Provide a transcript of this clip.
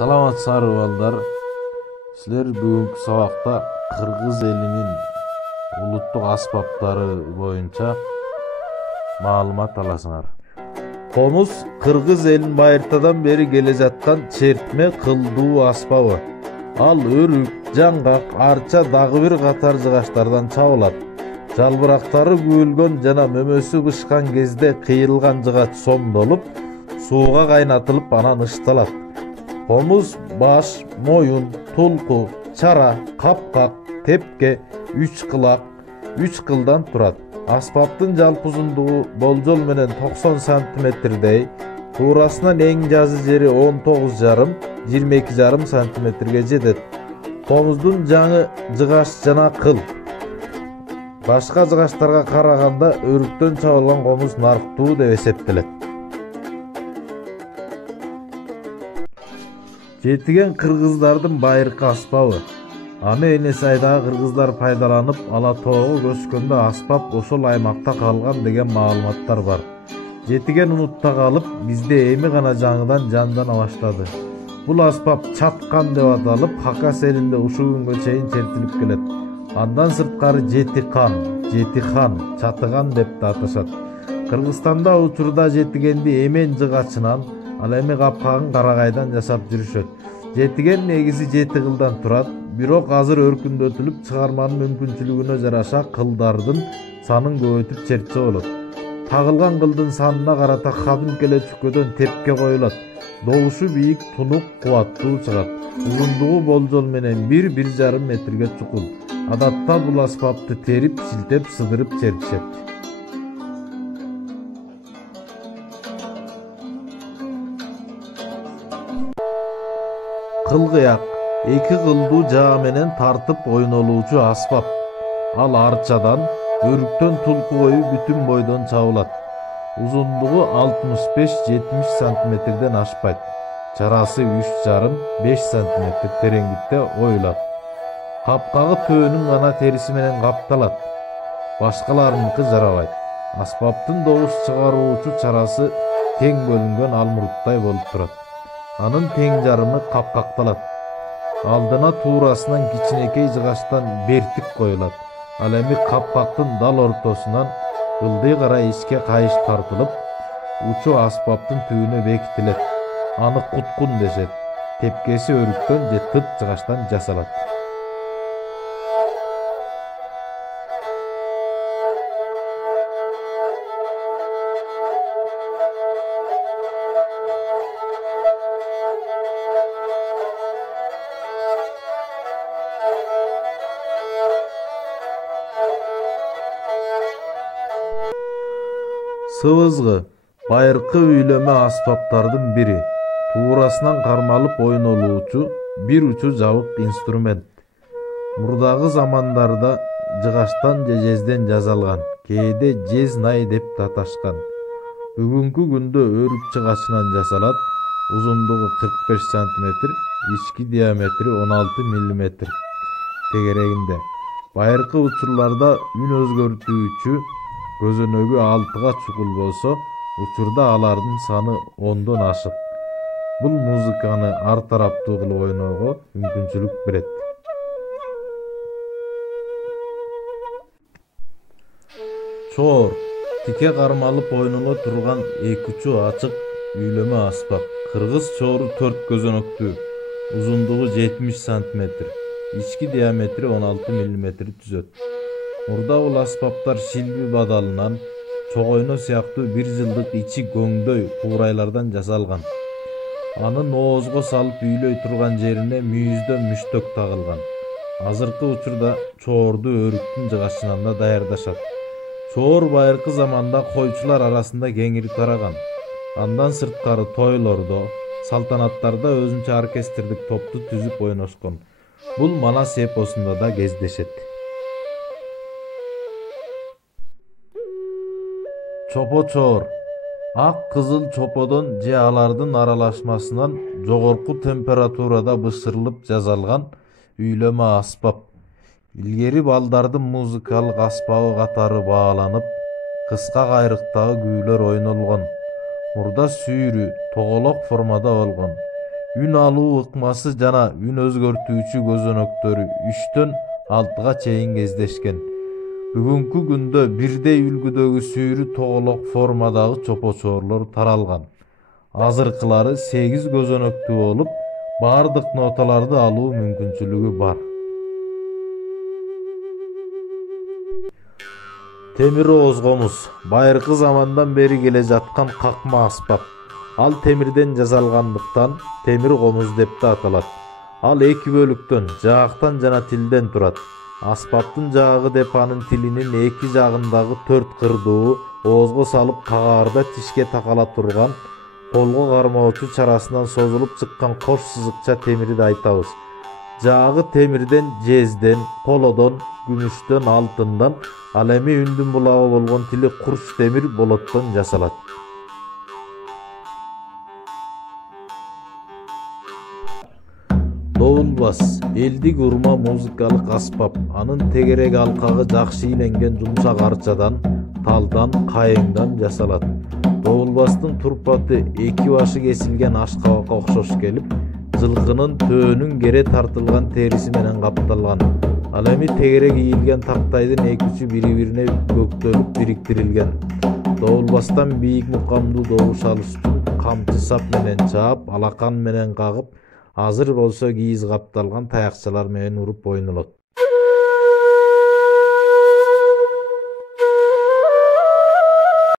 Саламатсыңар балдар. Силер бүгүнкү сабакта кыргыз элинин улуттук аспаптары боюнча маалымат аласыңар. Комуз кыргыз элин байыртадан бери келе жаткан чертме кылдуу аспабы. Ал өрүк, жаңгак, арча дагы бир катар жыгачтардан чабылат. Жалбырактары күбөлгөн жана мөмөсү бышкан кезде кыйрылган жыгач сомдолуп, сууга кайнатылып анан ычталат. Комуз баш, моюн, тулку, чара, капкак, тепке, үч кылак, үч кылдан турат. Аспаптын жалпы узундугу болжол менен 90 сантиметрдей, туурасынан эң жазы жери 19,5–22,5 сантиметрге жетет. Комуздун жаңы жыгач жана кыл. Башка жыгачтарга караганда өрүктөн чабылган комуз нарктуу деп эсептелет. Жетиген кыргыздардын байыркы аспабы. Аны Эне Сайдагы кыргыздар пайдаланып, ала тоого көчкөндө аспап ошол аймакта калган деген маалыматтар бар. Жетиген унутта калып, бизде эми гана жаңыдан жандана баштады. Бул аспап чаткан деп аталып, Хакас элинде ушул күнгө чейин чертилип келет. Андан сырткары жетикан, жетихан, чатыган деп да аташат. Кыргызстанда учурда жетигенди эмен жыгачынан, ал эми капкагын карагайдан жасап жүрүшөт. Жетиген негизи 7 кылдан турат, бирок азыр өркүндөтүлүп чыгарманын мүмкүнчүлүгүнө жараша кылдардын санын көбөйтүп чертсе болот. Тагылган кылдын санына карата кадимкеле чүкөдөн тепке коюлат. Добушу бийик, тунук, кубаттуу чыгат. Узундугу болжол менен 1–1,5 метрге чукул. Адатта бул аспапты терип, шилтеп, сыдырып чертишет. Кылгыяк эки кылдуу жаа менен тартып ойнолуучу аспап. Ал арчадан, өрүктөн тулку бою бүтүн бойдон чабылат. Узундугу 65–70 сантиметрден ашпайт. Чарасы 3,5–5 сантиметр тереңдикте оюлат. Капкагы төөнүн гана териси менен капталат. Башкаларыныкы жарабайт. Аспаптын добуш чыгаруучу чарасы тең бөлүнгөн алмуруттай болуп турат. Анын тең жарымы капкакталат. Алдына туурасынан кичинекей жыгачтан бертик коюлат. Ал эми капкактын дал ортосунан ылдый карай ичке кайыш тартылып, учу аспаптын түбүнө бекитилет. Аны куткун дешет. Тепкеси өрүктөн же тыт жыгачтан жасалат. Сыбызгы байыркы үйлөмө аспаптардын бири. Туурасынан кармалып ойнолуучу бир учу жабык инструмент. Мурдагы замандарда жыгачтан же жезден жасалган, кээде жез най деп да аташкан. Бүгүнкү күндө өрүк жыгачынан жасалат. Узундугу 45 сантиметр, ички диаметри 16 мм тегерегинде. Байыркы учурларда үн өзгөртүүчү көзөнөгү 6га чукул болсо, учурда алардын саны 10дон ашык. Бул музыканы ар тараптуу кылып ойноого мүмкүнчүлүк берет. Чоор тике кармалып ойноло турган эки учу ачык үйлөмө аспап. Кыргыз чоору 4 көзөнөктүү, узундугу 70 сантиметр, ички диаметри 16 мм түзөт. Мурда бул аспаптар шилби бадалынан, чогойно сыяктуу 1 жылдык ичи көңдөй куурайлардан жасалган. Аны ноозго салып үйлөй турган жерине мүйүздөн мүчтөк тагылган. Азыркы учурда чоорду өрүктүн жыгачынан да даярдашат. Чоор байыркы заманда койчулар арасында кеңири тараган. Андан сырткары тойлордо, салтанаттарда өзүнчө оркестрдик топту түзүп ойношкон. Бул Манас эпосунда да кездешет. Чопо-чоор ак кызыл чоподон же алардын аралашмасынан жогорку температурада бышырылып жасалган үйлөмө аспап. Илгери балдардын музыкалык аспабы катары бааланып, кыска кайрыктагы күүлөр ойнолгон. Мурда сүйрү, тоголок формада болгон. Үн алуу ыкмасы жана үн өзгөртүүчү көзөнөктөрү 3-төн 6-га чейин кездешкен. Бүгүнкү күндө бирдей үлгүдөгү сүйрү тоголок формадагы чопочорлор таралган. Азыркылары 8 көзөнөктүү болуп, бардык ноталарды алуу мүмкүнчүлүгү бар. Темир ооз комуз байыркы замандан бери келе жаткан какма аспап. Ал темирден жасалгандыктан темир комуз деп да аталат. Ал 2 бөлүктөн, жаактан жана тилден турат. Аспаптын жаагы деп анын тилинин 2 жагындагы 4 кырдуу оозго салып кагаарда тишке такала турган колго кармоочу чарасынан созулуп чыккан кош сызыкча темирди айтабыз. Жаагы темирден, жезден, колодон, күмүштөн, алтындан, ал эми үндүн булагы болгон тили курч темир болоттон жасалат. Добулбас элдик урма музыкалык аспап. Анын тегерек алкагы жакшы ийленген жумшак арчадан, талдан, кайыңдан жасалат. Добулбастын турпаты 2 башы кесилген ашкабакка окшош келип, жылкынын төөнүн кере тартылган териси менен капталган. Ал эми тегерек ийилген тактайдын 2 учу бири-бирине бөктөлүп бириктирилген. Добулбастан бийик мукамдуу добуш алыш үчүн камчы сап менен чаап, алакан менен кагып, азыр болсо кийиз капталган таякчалар менен уруп ойнолот.